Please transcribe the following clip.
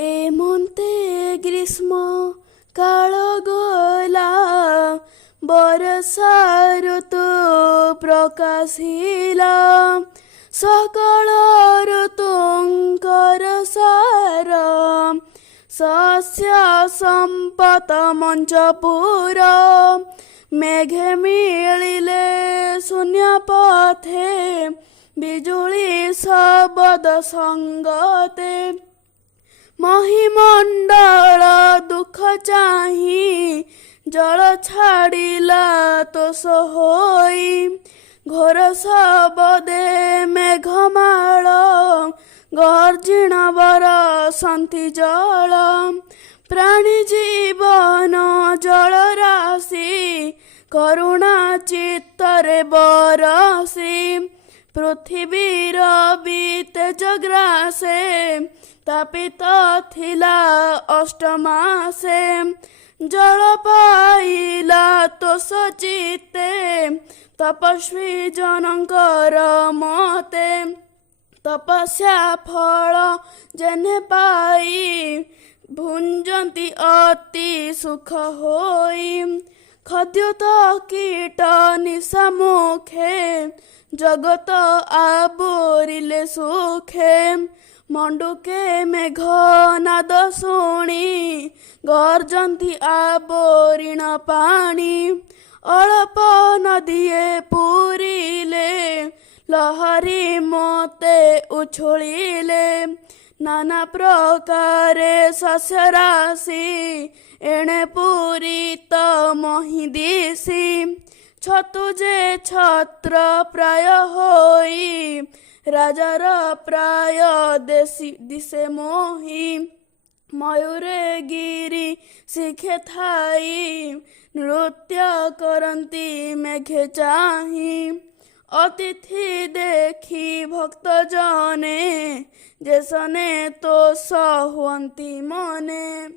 ଏମନ୍ତେ ଗ୍ରୀଷ୍ମ କାଳ ଗଲା, ବର୍ଷା ଋତୁ ପ୍ରକାଶିଲା। ସକଳ ଋତୁଙ୍କର ସାର, ଶସ୍ୟ ସମ୍ପଦ ମଞ୍ଚପୁର। ମେଘେ ମିଳିଲେ ଶୂନ୍ୟ ପଥେ, ବିଜୁଳି ଶବଦ ସଙ୍ଗତେ। ମହିମଣ୍ଡଳ ଦୁଃଖ ଚାହିଁ, ଜଳ ଛାଡ଼ିଲା ତୋଷ ହୋଇ। ଘୋର ଶବଦେ ମେଘମାଳ, ଗର୍ଜିଣ ବରଷନ୍ତି ଜଳ। ପ୍ରାଣୀ ଜୀବନ ଜଳରାଶି, କରୁଣା ଚିତ୍ତରେ ବରସି। ପୃଥିବୀର ବିତେଜ ଗ୍ରାସେ, ତାପିତ ଥିଲା ଅଷ୍ଟମାସେ। ଜଳ ପାଇଲା ତୋଷ ଚିତ୍ତେ, ତପସ୍ୱୀ ଜନଙ୍କର ମତେ। ତପସ୍ୟା ଫଳ ଯେହ୍ନେ ପାଇ, ଭୁଞ୍ଜନ୍ତି ଅତି ସୁଖ ହୋଇ। ଖଦ୍ୟୁତ କୀଟ ନିଶା ମୁଖେ, ଜଗତ ଆବୋରିଲେ ସୁଖେ। ମଣ୍ଡୁକେ ମେଘ ନାଦ ଶୁଣି, ଗର୍ଜନ୍ତି ଆବୋରିଣ ପାଣି। ଅଳପ ନଦୀଏ ପୂରିଲେ, ଲହରୀ ମୋତେ ଉଛୁଳିଲେ। ନାନା ପ୍ରକାରେ ଶସ୍ୟ ରାଶି, ଏଣେ ପୂରିତ ମହି ଦିଶି। ଛତୁ ଯେ ଛତ୍ର ପ୍ରାୟ ହୋଇ, ରାଜାର ପ୍ରାୟ ଦିଶେ ମୋହି। ମୟୂରେ ଗିରି ଶିଖେ ଥାଇ, ନୃତ୍ୟ କରନ୍ତି ମେଘେ ଚାହିଁ। ଅତିଥି ଦେଖି ଭକ୍ତ ଜନେ, ଯେସନେ ତୋଷ ହୁଅନ୍ତି ମନେ।